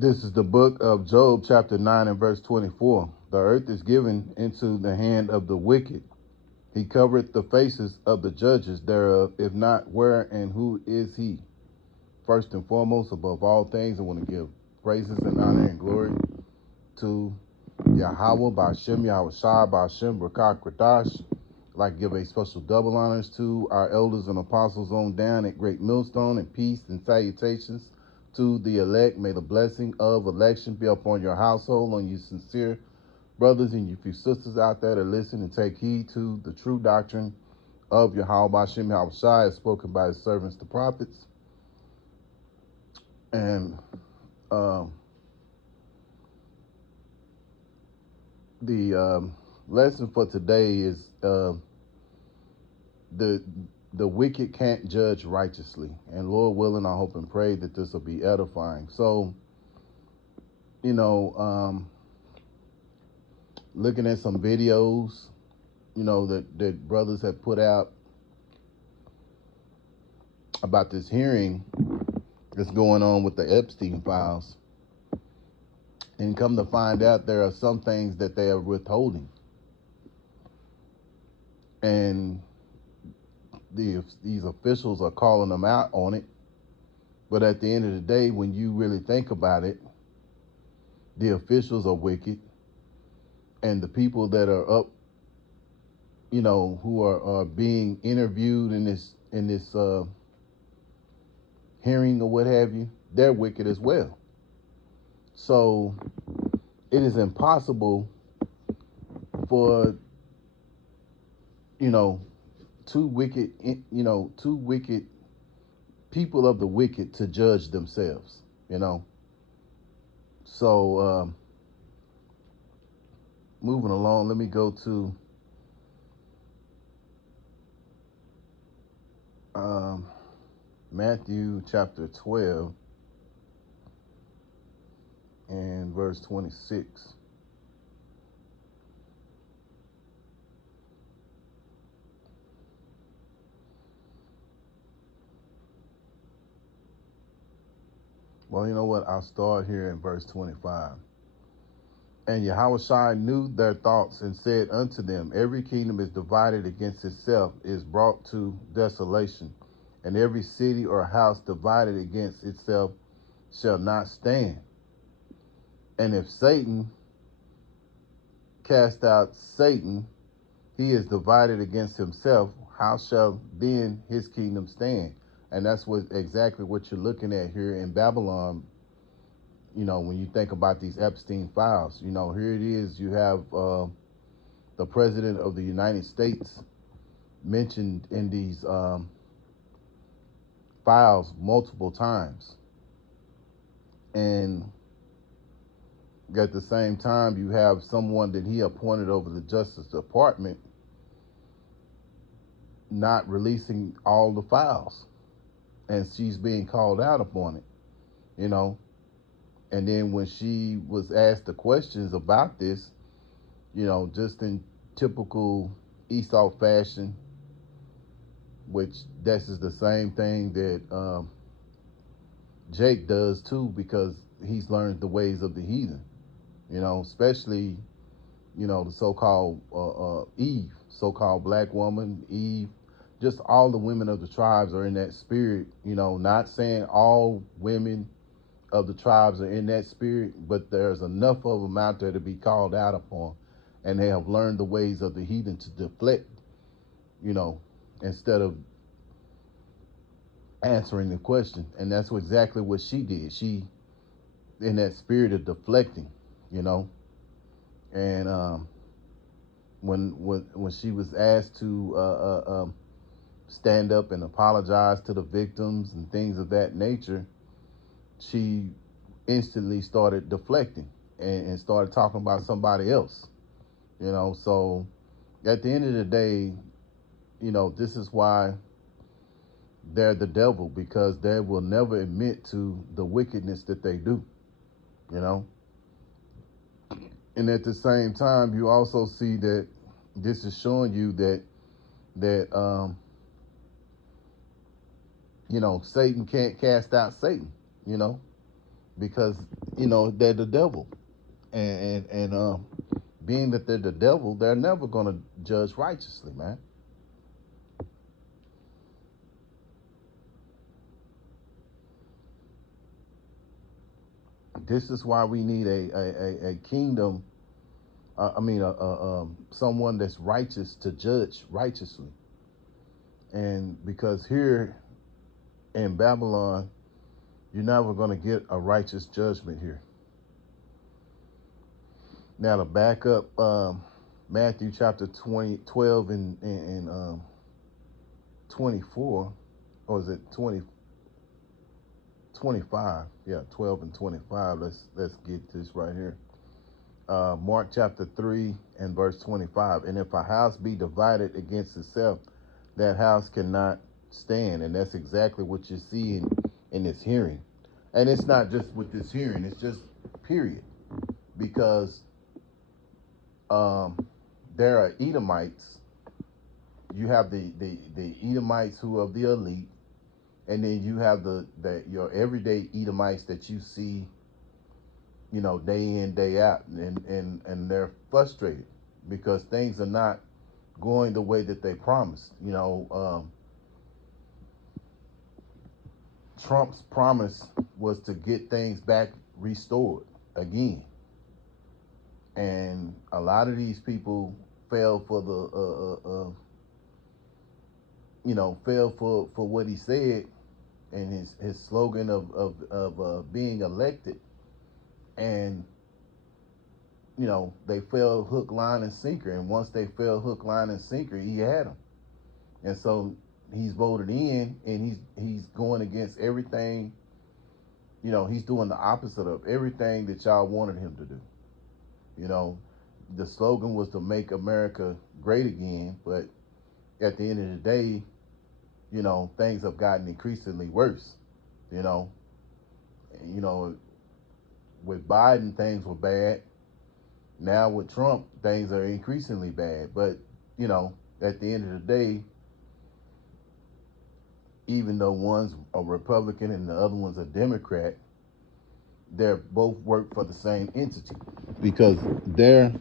This is the book of Job, chapter 9 and verse 24. The earth is given into the hand of the wicked. He covereth the faces of the judges thereof. If not, where and who is he? First and foremost, above all things, I want to give praises and honor and glory to Yahweh, Ba'ashem, Yahweh Shai, Ba'ashem, Rakak, Kradash. I'd like to give a special double honors to our elders and apostles on down at Great Millstone, and peace and salutations to the elect. May the blessing of election be upon your household, on you sincere brothers and you few sisters out there to listen and take heed to the true doctrine of Yahweh Ba'ashem Yahweh Shai, as spoken by his servants, the prophets. And the lesson for today is the wicked can't judge righteously. And Lord willing, I hope and pray that this will be edifying. So, looking at some videos, that brothers have put out about this hearing that's going on with the Epstein files. And come to find out, there are some things that they are withholding. And these officials are calling them out on it. But at the end of the day, when you really think about it, the officials are wicked. And the people that are up, who are being interviewed in this hearing or what have you, they're wicked as well. So it is impossible for two wicked people of the wicked to judge themselves. So moving along, let me go to Matthew chapter 12 and verse 26. Well, you know what? I'll start here in verse 25. And Yahushua knew their thoughts and said unto them, every kingdom is divided against itself, is brought to desolation. And every city or house divided against itself shall not stand. And if Satan cast out Satan, he is divided against himself. How shall then his kingdom stand? And that's exactly what you're looking at here in Babylon. When you think about these Epstein files, here it is. You have the president of the United States mentioned in these files multiple times. And at the same time, you have someone that he appointed over the Justice Department not releasing all the files. And she's being called out upon it, And then when she was asked the questions about this, just in typical Esau fashion, which this is the same thing that Jake does too, because he's learned the ways of the heathen, especially, the so-called Eve, so-called black woman, Eve. Just all the women of the tribes are in that spirit, not saying all women of the tribes are in that spirit, but there's enough of them out there to be called out upon. And they have learned the ways of the heathen to deflect, instead of answering the question. And that's exactly what she did. She, in that spirit of deflecting, and when she was asked to stand up and apologize to the victims and things of that nature, she instantly started deflecting and started talking about somebody else, So at the end of the day, this is why they're the devil, because they will never admit to the wickedness that they do, And at the same time, you also see that this is showing you that Satan can't cast out Satan, because they're the devil, and being that they're the devil, they're never going to judge righteously, man. This is why we need a kingdom. Someone that's righteous to judge righteously. And because here in Babylon, you're never going to get a righteous judgment here. Now to back up, Matthew chapter 12 and 24, or is it 25? Yeah, 12 and 25. Let's get this right here. Mark chapter 3 and verse 25. And if a house be divided against itself, that house cannot stand. And that's exactly what you see in this hearing. And it's not just with this hearing, it's just period. Because there are Edomites. You have the Edomites who are the elite, and then you have your everyday Edomites that you see, day in, day out, and they're frustrated because things are not going the way that they promised. Trump's promise was to get things back restored again, and a lot of these people fell for fell for what he said and his slogan of being elected, and they fell hook, line, and sinker. And once they fell hook, line, and sinker, he had them. And so he's voted in, and he's going against everything. He's doing the opposite of everything that y'all wanted him to do. The slogan was to make America great again, but at the end of the day, things have gotten increasingly worse. You know, you know, with Biden, things were bad. Now with Trump, things are increasingly bad. But at the end of the day, even though one's a Republican and the other one's a Democrat, they're both work for the same entity because they're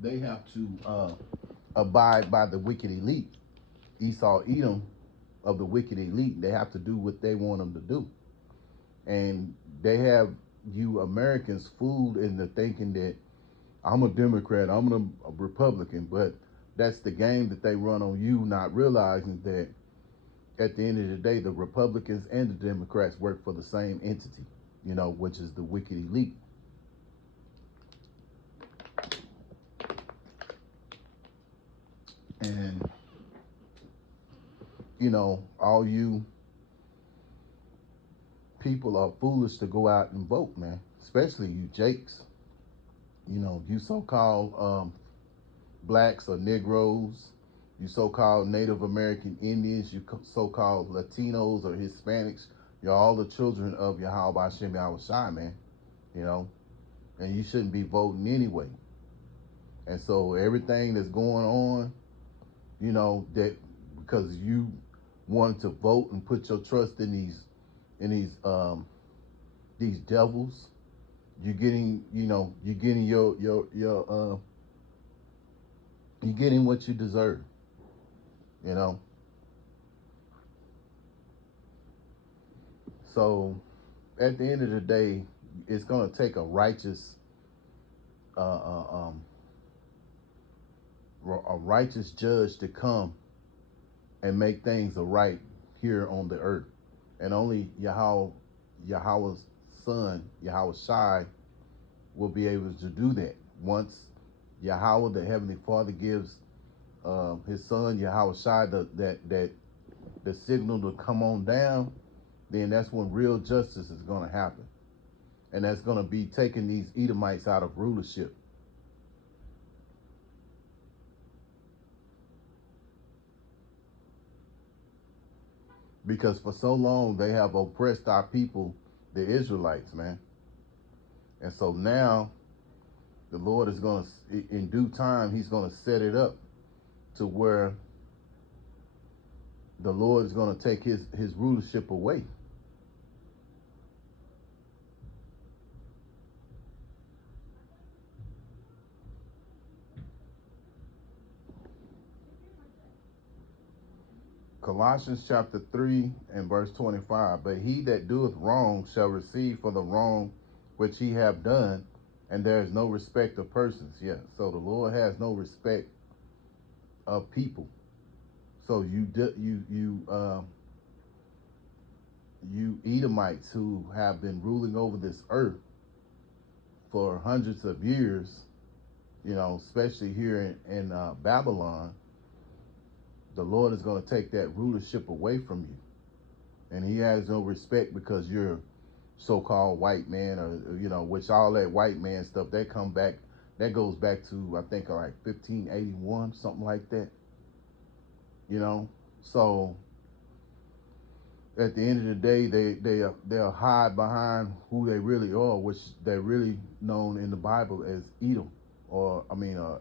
they have to abide by the wicked elite. Esau, Edom of the wicked elite. They have to do what they want them to do, and they have you Americans fooled into thinking that I'm a Democrat, I'm a Republican, but that's the game that they run on you, not realizing that at the end of the day, the Republicans and the Democrats work for the same entity, which is the wicked elite. And, all you people are foolish to go out and vote, man, especially you Jakes. You so-called blacks or Negroes, you so-called Native American Indians, you so-called Latinos or Hispanics. You're all the children of Yahweh Hashem Yahweh Shai, man. You know, and you shouldn't be voting anyway. And so everything that's going on, that because you wanted to vote and put your trust in these devils, you're getting you're getting you're getting what you deserve. You know, so at the end of the day, it's gonna take uh, uh, um, a righteous judge to come and make things right here on the earth, and only Yahweh's son, Yahweh Shai, will be able to do that. Once Yahweh, the Heavenly Father, gives His Son Yahweh Shai the signal to come on down, then that's when real justice is going to happen, and that's going to be taking these Edomites out of rulership. Because for so long they have oppressed our people, the Israelites, man. And so now the Lord is going to, in due time, He's going to set it up to where the Lord is going to take his rulership away. Colossians chapter 3 and verse 25. But he that doeth wrong shall receive for the wrong which he have done, and there is no respect of persons. Yeah, so the Lord has no respect of people. So you Edomites who have been ruling over this earth for hundreds of years, especially here in Babylon, the Lord is going to take that rulership away from you. And he has no respect because you're so-called white man, or which all that white man stuff, that goes back to, I think, like 1581, something like that. So at the end of the day, they'll hide behind who they really are, which they're really known in the Bible as Edom, or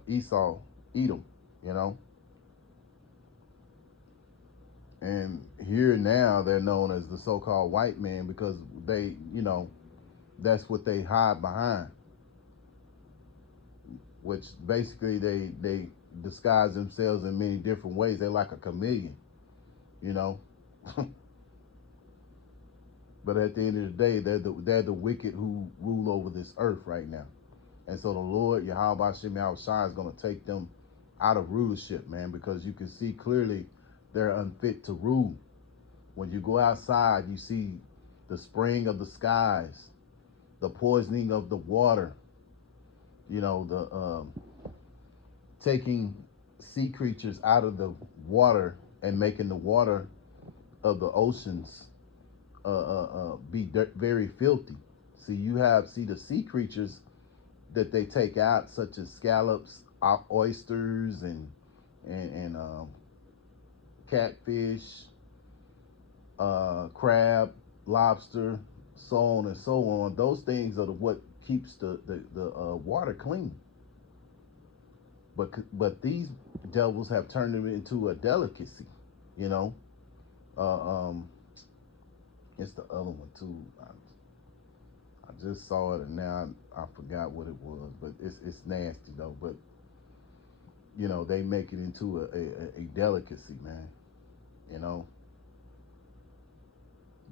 Esau, Edom, you know. And here now they're known as the so-called white man because they, that's what they hide behind. Which basically they disguise themselves in many different ways. They're like a chameleon, you know. But at the end of the day, they're the wicked who rule over this earth right now. And so the Lord, Yahweh Shem Yahushua, is going to take them out of rulership, man, because you can see clearly they're unfit to rule. When you go outside, you see the spraying of the skies, the poisoning of the water, the taking sea creatures out of the water and making the water of the oceans be very filthy. See the sea creatures that they take out, such as scallops, oysters, and catfish, crab, lobster, so on and so on. Those things are what keeps the water clean. But these devils have turned them into a delicacy, you know. It's the other one too. I just saw it and now I forgot what it was, but it's nasty though. But they make it into a delicacy, man. You know.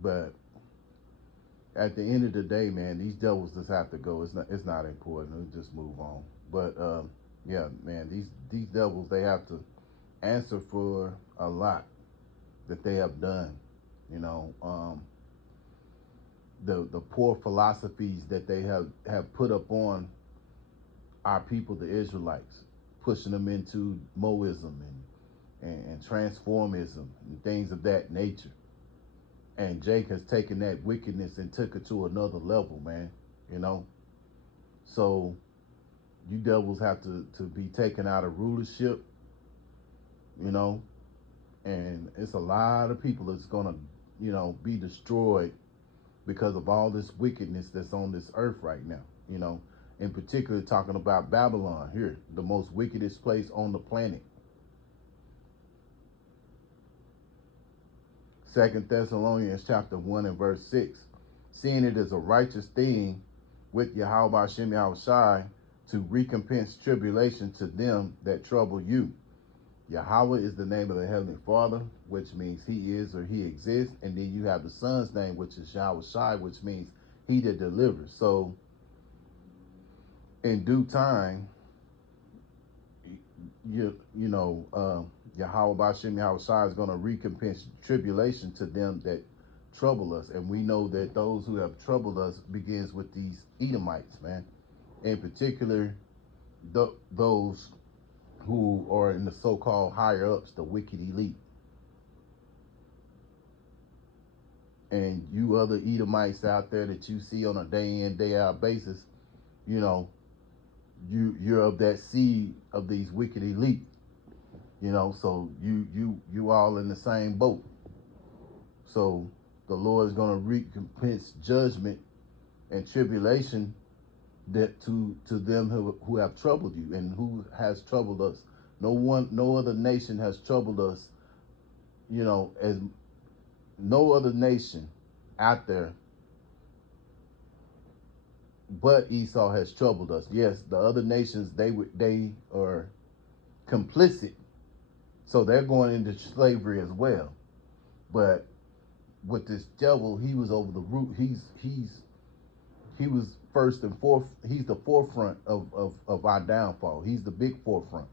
But at the end of the day, man, these devils just have to go. It's not important. We'll just move on. But yeah, man, these devils, they have to answer for a lot that they have done. The poor philosophies that they have put up on our people, the Israelites, pushing them into Moism and transformism and things of that nature. And Jake has taken that wickedness and took it to another level, man. So you devils have to be taken out of rulership, and it's a lot of people that's gonna, be destroyed because of all this wickedness that's on this earth right now. In particular, talking about Babylon here, the most wickedest place on the planet. 2 Thessalonians chapter 1 and verse 6, seeing it is a righteous thing with Yahweh Shem Yahushai to recompense tribulation to them that trouble you. Yahweh is the name of the Heavenly Father, which means he is or he exists. And then you have the Son's name, which is Yahushai, which means he that delivers. So in due time, Yahweh Bashem Yahushua is going to recompense tribulation to them that trouble us. And we know that those who have troubled us begins with these Edomites, man. In particular, those who are in the so-called higher ups, the wicked elite. And you other Edomites out there that you see on a day in, day out basis, you're of that seed of these wicked elite. So you all in the same boat. So the Lord is going to recompense judgment and tribulation that to them who have troubled you and who has troubled us. No other nation has troubled us, as no other nation out there but Esau has troubled us. Yes, the other nations, they are complicit, so they're going into slavery as well. But with this devil, he was over the root. He was first and fourth. He's the forefront of our downfall. He's the big forefront.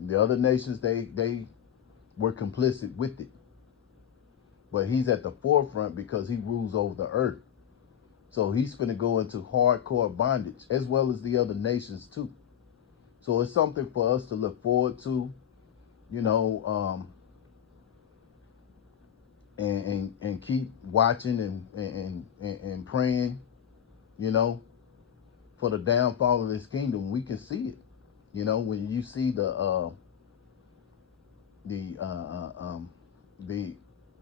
The other nations, they were complicit with it, but he's at the forefront because he rules over the earth. So he's going to go into hardcore bondage as well as the other nations too. So it's something for us to look forward to, you know, and keep watching and praying, you know, for the downfall of this kingdom. We can see it, you know, when you see the the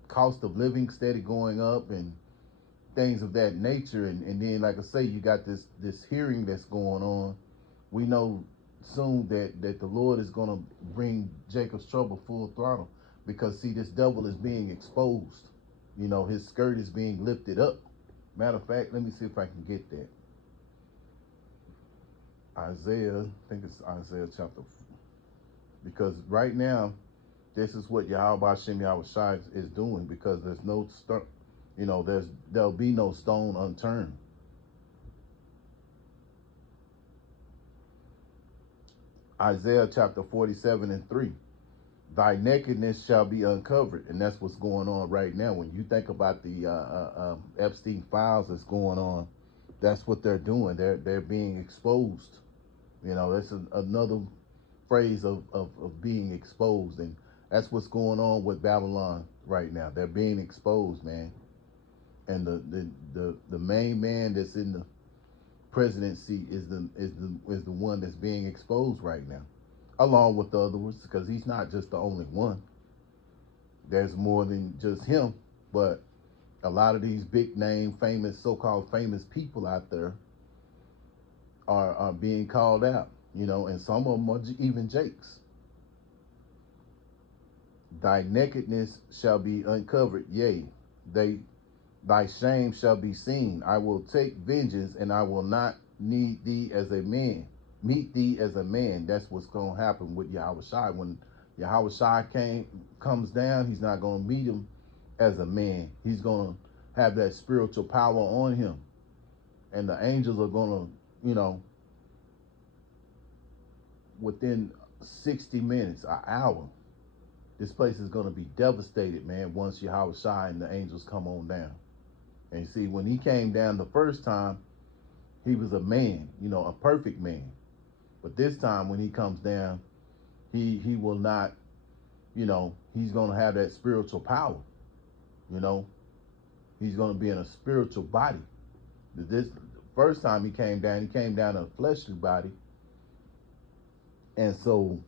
cost of living steady going up and things of that nature, and then like I say, you got this hearing that's going on. We know soon that the Lord is going to bring Jacob's trouble full throttle, because see, this devil is being exposed. You know, his skirt is being lifted up. Matter of fact, let me see if I can get that. Isaiah, I think it's Isaiah chapter, because right now this is what Yahweh Shem Yahweh Shai is doing, because there's no you know, there'll be no stone unturned. Isaiah chapter 47:3. Thy nakedness shall be uncovered. And that's what's going on right now. When you think about the Epstein files that's going on, that's what they're doing. They're being exposed. You know, that's another phrase of being exposed. And that's what's going on with Babylon right now. They're being exposed, man. And the main man that's in the presidency is the one that's being exposed right now, along with the others, because he's not just the only one. There's more than just him, but a lot of these big name, famous, so-called famous people out there are being called out, you know, and some of them are even Jakes. Thy nakedness shall be uncovered, yea, thy shame shall be seen. I will take vengeance, and I will not need thee as a man. Meet thee as a man. That's what's going to happen with Yahweh Shai. When Yahweh Shai comes down, he's not going to meet him as a man. He's going to have that spiritual power on him. And the angels are going to, you know, within 60 minutes, an hour, this place is going to be devastated, man, once Yahweh Shai and the angels come on down. And see, when he came down the first time, he was a man, you know, a perfect man. But this time when he comes down, he will not, you know, he's going to have that spiritual power, you know. He's going to be in a spiritual body. This first time he came down in a fleshly body. And so,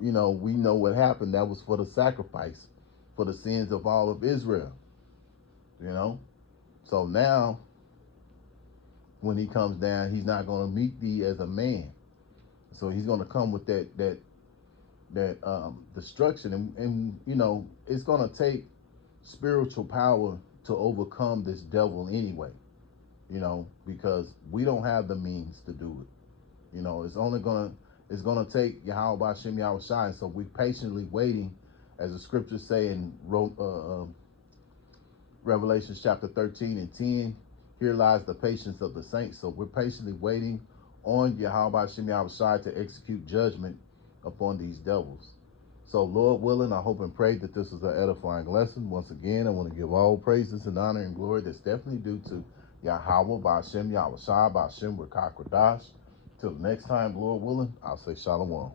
you know, we know what happened. That was for the sacrifice, for the sins of all of Israel, you know. So now, when he comes down, he's not going to meet thee as a man. So he's going to come with that destruction, and you know, it's going to take spiritual power to overcome this devil anyway. You know, because we don't have the means to do it. You know, it's gonna take Yahweh Hashem Yahweh Shai. So we're patiently waiting, as the scriptures say in Revelation chapter 13:10. Here lies the patience of the saints. So we're patiently waiting on Yahweh Hashem Yahweh Shai to execute judgment upon these devils. So Lord willing, I hope and pray that this is an edifying lesson. Once again, I want to give all praises and honor and glory that's definitely due to Yahweh Ba'Shem Yahweh Shai Ba'Shem Rakak Radash. Till next time, Lord willing, I'll say Shalom.